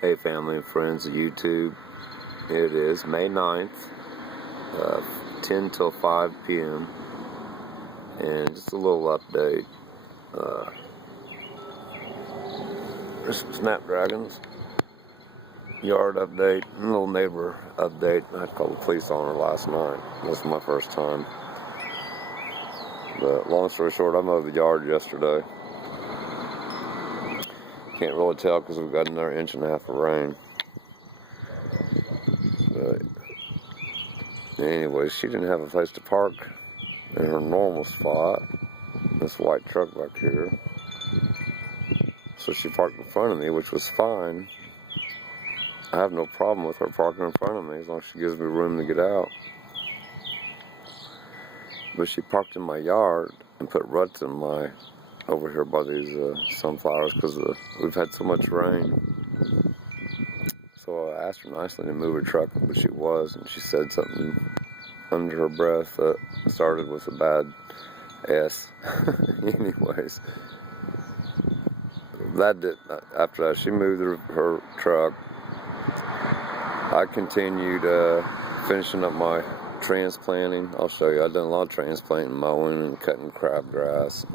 Hey family and friends of YouTube, it is May 9th, 10 till 5 p.m. and just a little update. There's some snapdragons, yard update, and a little neighbor update. I called the police on her last night. This is my first time. But long story short, I mowed the yard yesterday. Can't really tell because we've got another inch and a half of rain. But anyway, she didn't have a place to park in her normal spot. This white truck back here. So she parked in front of me, which was fine. I have no problem with her parking in front of me as long as she gives me room to get out. But she parked in my yard and put ruts in my over here by these sunflowers because we've had so much rain. So I asked her nicely to move her truck, but she was, and she said something under her breath that started with a bad S. Anyways, after that, she moved her truck. I continued finishing up my transplanting. I'll show you. I've done a lot of transplanting, mowing, and cutting crabgrass.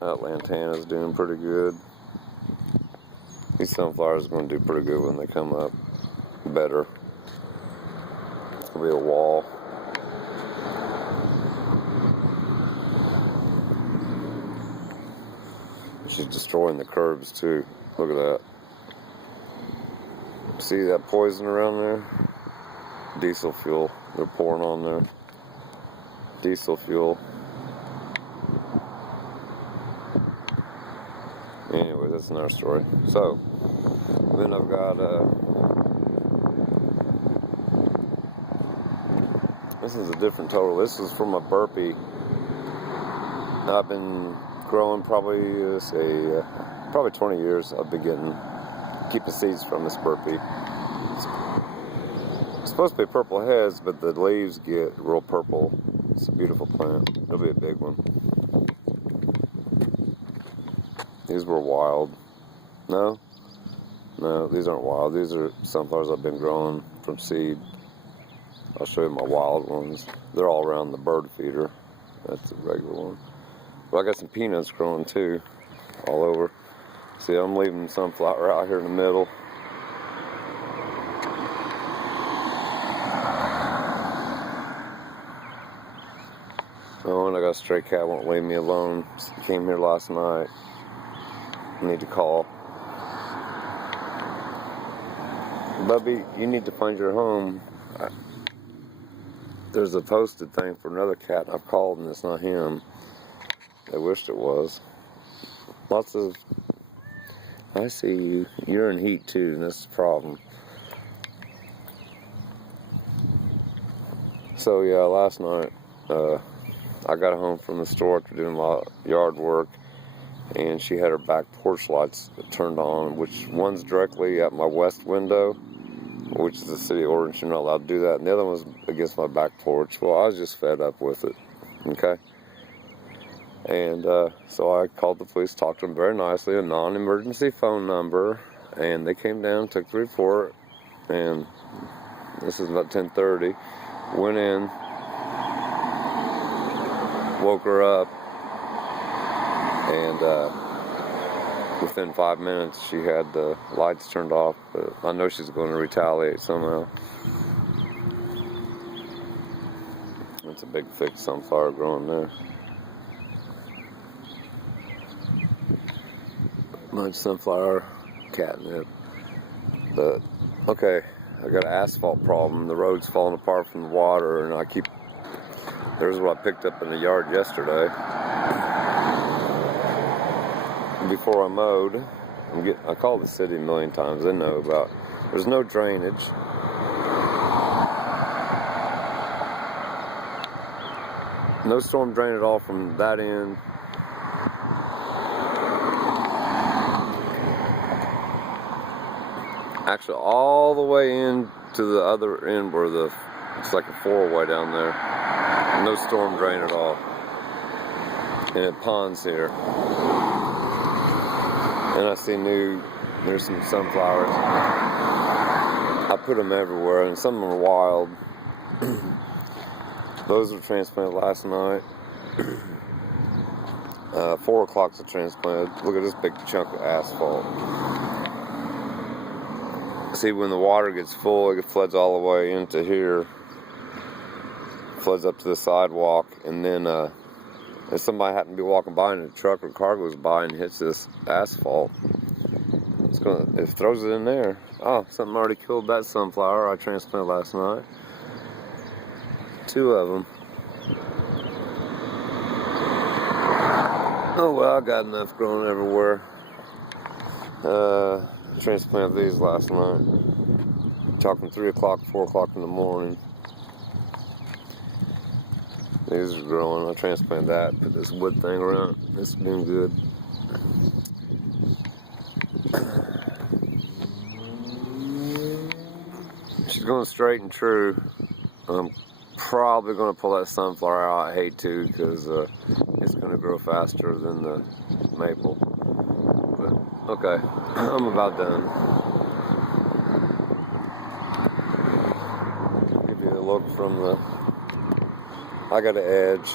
That lantana's doing pretty good. These sunflowers are going to do pretty good when they come up better. It's going to be a wall. She's destroying the curbs too. Look at that. See that poison around there? Diesel fuel. They're pouring on there. Diesel fuel. Anyway, that's another story. So, then I've got, this is a different total. This is from a burpee. I've been growing probably, probably 20 years. I've been keeping seeds from this burpee. It's supposed to be purple heads, but the leaves get real purple. It's a beautiful plant. It'll be a big one. These were wild. No, these aren't wild. These are sunflowers I've been growing from seed. I'll show you my wild ones. They're all around the bird feeder. That's a regular one. But I got some peanuts growing too, all over. See, I'm leaving the sunflower out here in the middle. Oh, and I got a stray cat won't leave me alone. Came here last night. Need to call. Bubby, you need to find your home. There's a posted thing for another cat. I've called and it's not him. I wished it was. Lots of... I see you. You're in heat too, and that's the problem. So yeah, last night I got home from the store after doing a lot of yard work, and she had her back porch lights turned on, which one's directly at my west window, which is the city ordinance, you're not allowed to do that, and the other one's against my back porch. Well, I was just fed up with it, okay? And so I called the police, talked to them very nicely, a non-emergency phone number, and they came down, took the report, and this is about 10:30, went in, woke her up, and within 5 minutes she had the lights turned off, but I know she's going to retaliate somehow. It's a big thick sunflower growing there. Much sunflower, catnip. But okay, I got an asphalt problem. The road's falling apart from the water, and there's what I picked up in the yard yesterday. Before I mowed, I called the city a million times. They know about. There's no drainage. No storm drain at all from that end. Actually, all the way in to the other end where it's like a four-way down there. No storm drain at all. And it ponds here. And I see there's some sunflowers. I put them everywhere, and some of them are wild. Those were transplanted last night. 4 o'clock's a transplanted. Look at this big chunk of asphalt. See, when the water gets full, it floods all the way into here. Floods up to the sidewalk, and then if somebody happened to be walking by and a truck or car goes by and hits this asphalt, it throws it in there. Oh, something already killed that sunflower I transplanted last night. 2 of them. Oh well, I got enough growing everywhere. Transplanted these last night. Talking 3 o'clock, 4 o'clock in the morning. These are growing. I transplanted that. Put this wood thing around. It's been good. She's going straight and true. I'm probably going to pull that sunflower out. I hate to, because it's going to grow faster than the maple. But okay, I'm about done. Give you a look from the. I got an edge.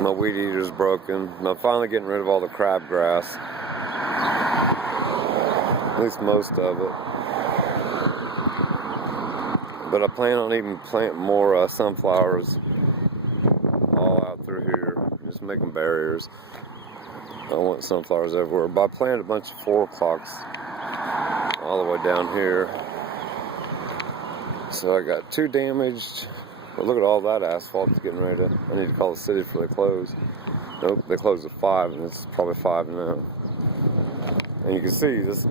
My weed eater's broken. And I'm finally getting rid of all the crabgrass. At least most of it. But I plan on even planting more sunflowers all out through here. Just making barriers. I want sunflowers everywhere. But I planted a bunch of 4 o'clocks all the way down here. So I got 2 damaged. But look at all that asphalt that's getting ready to. I need to call the city before they close. Nope, they closed at 5, and it's probably 5 now. And you can see this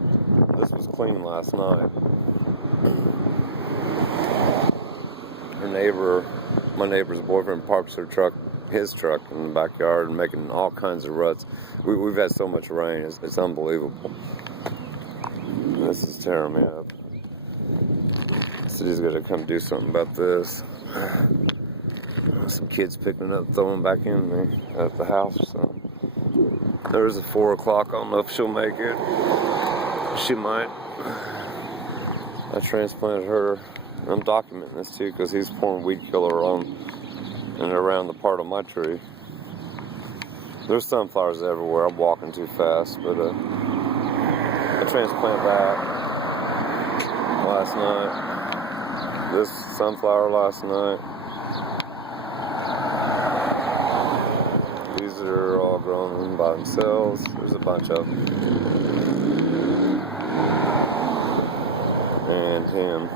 was clean last night. My neighbor's boyfriend parks his truck in the backyard and making all kinds of ruts. We've had so much rain, it's unbelievable. This is tearing me up. The city's got to come do something about this. Some kids picking it up, throwing back in me at the house or something. There's a 4 o'clock. I don't know if she'll make it. She might. I transplanted her. I'm documenting this too because he's pouring weed killer on and around the part of my tree. There's sunflowers everywhere. I'm walking too fast, but I transplanted that last night. This sunflower last night. These are all grown by themselves. There's a bunch of them. And him.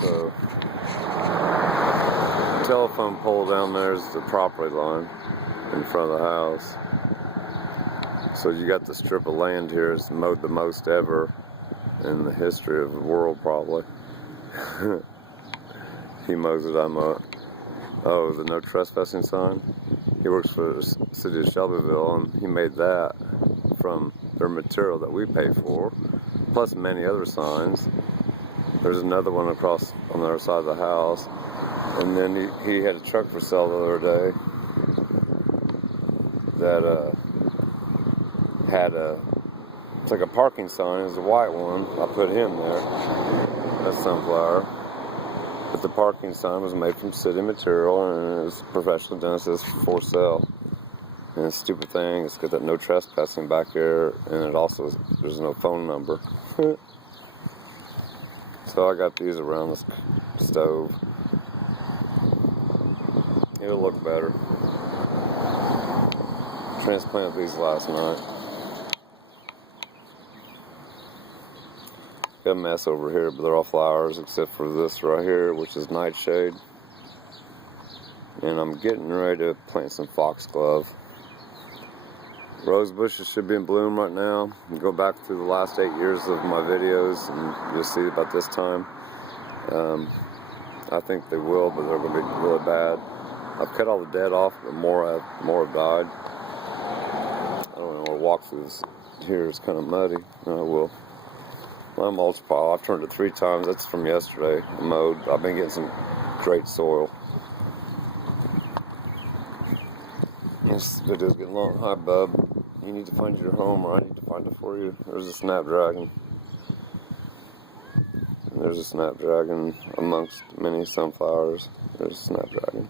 So, the telephone pole down there is the property line in front of the house. So you got the strip of land here. It's mowed the most ever in the history of the world, probably. He mows it, I mow it. Oh, the no trespassing sign? He works for the city of Shelbyville, and he made that from their material that we pay for, plus many other signs. There's another one across on the other side of the house. And then he had a truck for sale the other day that had it's like a parking sign. It's a white one. I put him there. That's sunflower. But the parking sign was made from city material and it was professionally done. It says for sale. And it's a stupid thing. It's got that no trespassing back there, and it also there's no phone number. So I got these around this stove. It'll look better. Transplanted these last night. Got a mess over here, but they're all flowers except for this right here, which is nightshade. And I'm getting ready to plant some foxglove. Rose bushes should be in bloom right now. You go back through the last 8 years of my videos and you'll see about this time. I think they will, but they're going to be really bad. I've cut all the dead off, but more have died. I don't know, I'll walk through this here. It's kind of muddy. I will. My mulch pile, I've turned it 3 times. That's from yesterday. I mowed. I've been getting some great soil. This video's getting long. Hi, bub. You need to find your home, or I need to find it for you. There's a snapdragon. There's a snapdragon amongst many sunflowers. There's a snapdragon.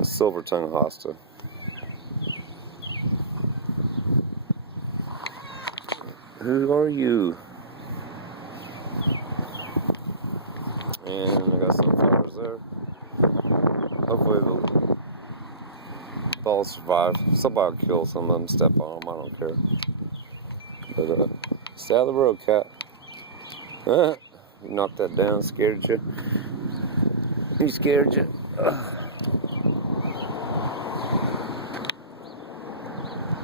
A silver-tongued hosta. Who are you? And I got sunflowers there. Hopefully the balls survive. Somebody will kill some of them, step on them, I don't care. But stay out of the road, cat. You knocked that down, scared you? He scared you?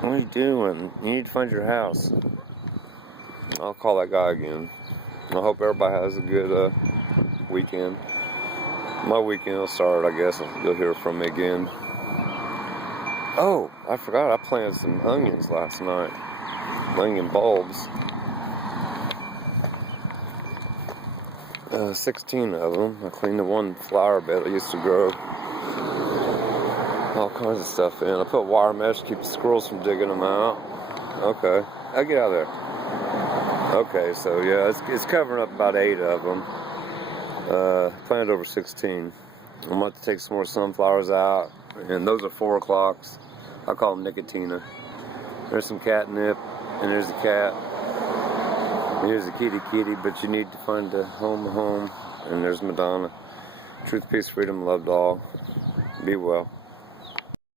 What are you doing? You need to find your house. I'll call that guy again. I hope everybody has a good weekend. My weekend will start, I guess. You'll hear from me again. Oh, I forgot I planted some onions last night. Onion bulbs. 16 of them. I cleaned the one flower bed I used to grow all kinds of stuff in. I put wire mesh to keep the squirrels from digging them out. Okay, I'll get out of there. Okay, so yeah, it's covering up about 8 of them. Planted over 16. I'm about to take some more sunflowers out, and those are 4 o'clocks. I call them Nicotina. There's some catnip, and there's a cat. Here's a kitty, but you need to find a home, and there's Madonna. Truth, peace, freedom, love to all. Be well.